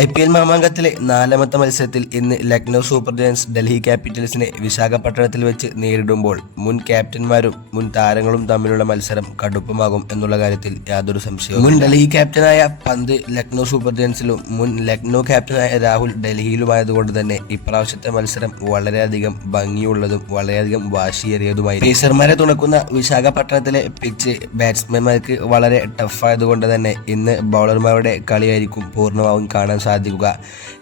IPL മാമാങ്കത്തിലെ നാലാമത്തെ മത്സരത്തിൽ ഇന്ന് ലക്നൗ സൂപ്പർ ജയൻസ് ഡൽഹി ക്യാപിറ്റൽസിനെ വിശാഖപട്ടണത്തിൽ വെച്ച് നേരിടുമ്പോൾ മുൻ ക്യാപ്റ്റന്മാരും മുൻ താരങ്ങളും തമ്മിലുള്ള മത്സരം കടുപ്പമാകും എന്നുള്ള കാര്യത്തിൽ യാതൊരു സംശയവും. മുൻ ഡൽഹി ക്യാപ്റ്റനായ പന്ത് ലക്നൗ സൂപ്പർ ജയൻസിലും മുൻ ലക്നൗ ക്യാപ്റ്റനായ രാഹുൽ ഡൽഹിയിലുമായതുകൊണ്ട് തന്നെ ഇപ്രാവശ്യത്തെ മത്സരം വളരെയധികം ഭംഗിയുള്ളതും വളരെയധികം വാശിയേറിയതുമായി. പേസർമാരെ തുണക്കുന്ന വിശാഖപട്ടണത്തിലെ പിച്ച് ബാറ്റ്സ്മാൻമാർക്ക് വളരെ ടഫായതുകൊണ്ട് തന്നെ ഇന്ന് ബൗളർമാരുടെ കളിയായിരിക്കും പൂർണ്ണമാവും കാണാൻ സാധിക്കുക.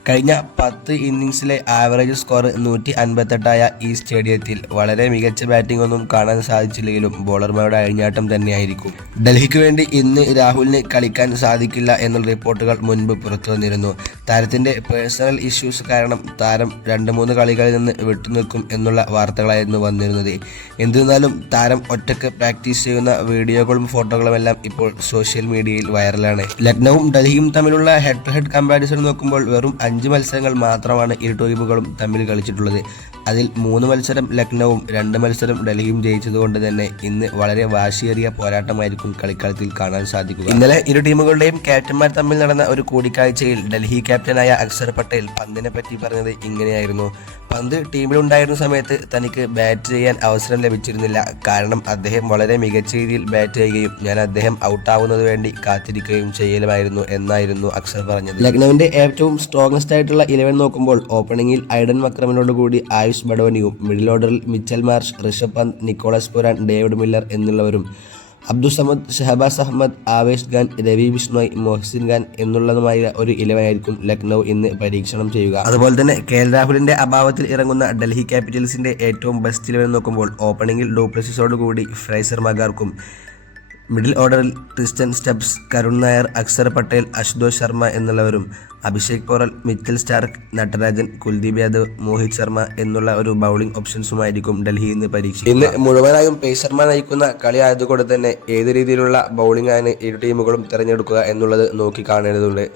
കഴിഞ്ഞ 10 ഇന്നിംഗ്സിലെ ആവറേജ് സ്കോർ 158 ഈ സ്റ്റേഡിയത്തിൽ വളരെ മികച്ച ബാറ്റിംഗ് ഒന്നും കാണാൻ സാധിച്ചില്ലെങ്കിലും ബോളർമാരുടെ അഴിഞ്ഞാട്ടം തന്നെയായിരിക്കും. ഡൽഹിക്ക് വേണ്ടി ഇന്ന് രാഹുലിന് കളിക്കാൻ സാധിക്കില്ല എന്നുള്ള റിപ്പോർട്ടുകൾ മുൻപ് പുറത്തു വന്നിരുന്നു. താരത്തിന്റെ പേഴ്സണൽ ഇഷ്യൂസ് കാരണം താരം 2-3 കളികളിൽ നിന്ന് വിട്ടുനിൽക്കും എന്നുള്ള വാർത്തകളായിരുന്നു വന്നിരുന്നത്. എന്നിരുന്നാലും താരം ഒറ്റക്ക് പ്രാക്ടീസ് ചെയ്യുന്ന വീഡിയോകളും ഫോട്ടോകളുമെല്ലാം ഇപ്പോൾ സോഷ്യൽ മീഡിയയിൽ വൈറലാണ്. ലക്നൌവും ഡൽഹിയും തമ്മിലുള്ള ഹെഡ് ടു ഹെഡ് കമ്പാരിസൺ നോക്കുമ്പോൾ വെറും 5 മത്സരങ്ങൾ മാത്രമാണ് ഇരു ടീമുകളും തമ്മിൽ കളിച്ചിട്ടുള്ളത്. അതിൽ 3 മത്സരം ലക്നൌവും 2 മത്സരം ഡൽഹിയും ജയിച്ചതുകൊണ്ട് തന്നെ ഇന്ന് വളരെ വാശിയേറിയ പോരാട്ടമായിരിക്കും കളിക്കളത്തിൽ കാണാൻ സാധിക്കുക. ഇന്നലെ ഇരു ടീമുകളുടെയും ക്യാപ്റ്റന്മാർ തമ്മിൽ നടന്ന ഒരു കൂടിക്കാഴ്ചയിൽ ഡൽഹി ക്യാപ്റ്റനായ അക്സർ പട്ടേൽ പന്തിനെ പറ്റി പറഞ്ഞത് ഇങ്ങനെയായിരുന്നു: പന്ത് ടീമിലുണ്ടായിരുന്ന സമയത്ത് തനിക്ക് ബാറ്റ് ചെയ്യാൻ അവസരം ലഭിച്ചിരുന്നില്ല. കാരണം അദ്ദേഹം വളരെ മികച്ച രീതിയിൽ ബാറ്റ് ചെയ്യുകയും ഞാൻ അദ്ദേഹം ഔട്ടാവുന്നത് വേണ്ടി കാത്തിരിക്കുകയും ചെയ്യലുമായിരുന്നു എന്നായിരുന്നു അക്സർ പറഞ്ഞത്. ലക്നൌവിന്റെ ഏറ്റവും സ്ട്രോങ്സ്റ്റ് ആയിട്ടുള്ള 11 നോക്കുമ്പോൾ ഓപ്പണിംഗിൽ ഐഡൻ മക്രമിനോട് കൂടി ആയുഷ് ബഡോനിയും, മിഡിൽ ഓർഡറിൽ Mitchell Marsh, Rishabh Pant, Nicholas Pooran, David Miller എന്നുള്ളവരും, അബ്ദുൾ സമദ്, ഷഹബാസ് അഹമ്മദ്, ആവേശ് ഖാൻ, രവി ബിഷ്ണോയ്, മൊഹസിൻ ഖാൻ എന്നുള്ളതുമായ ഒരു 11 ആയിരിക്കും ലക്നൌ ഇന്ന് പരീക്ഷണം ചെയ്യുക. അതുപോലെ തന്നെ KL രാഹുലിന്റെ അഭാവത്തിൽ ഇറങ്ങുന്ന ഡൽഹി ക്യാപിറ്റൽസിന്റെ ഏറ്റവും ബെസ്റ്റ് 11 നോക്കുമ്പോൾ ഓപ്പണിംഗിൽ ഡൂപ്ലസിസോട് കൂടി ഫ്രൈസർ മഗാർക്കും, മിഡിൽ ഓർഡറിൽ ക്രിസ്റ്റൻ സ്റ്റബ്സ്, കരുൺ നായർ, അക്സർ പട്ടേൽ, അശുതോഷ് ശർമ്മ എന്നുള്ളവരും, അഭിഷേക് പോറൽ, മിച്ചൽ സ്റ്റാർക്ക്, നട്ടരാജൻ, കുൽദീപ് യാദവ്, മോഹിത് ശർമ്മ എന്നുള്ള ഒരു ബൗളിംഗ് ഓപ്ഷൻസുമായിരിക്കും ഡൽഹി ഇന്ന് പരീക്ഷിക്കുക. ഇന്ന് മുഴുവനായും പേസർമാർ നയിക്കുന്ന കളി ആയതുകൊണ്ട് തന്നെ ഏത് രീതിയിലുള്ള ബൗളിംഗ് ആണ് ഇരു ടീമുകളും തിരഞ്ഞെടുക്കുക എന്നുള്ളത് നോക്കി കാണേണ്ടതുണ്ട്.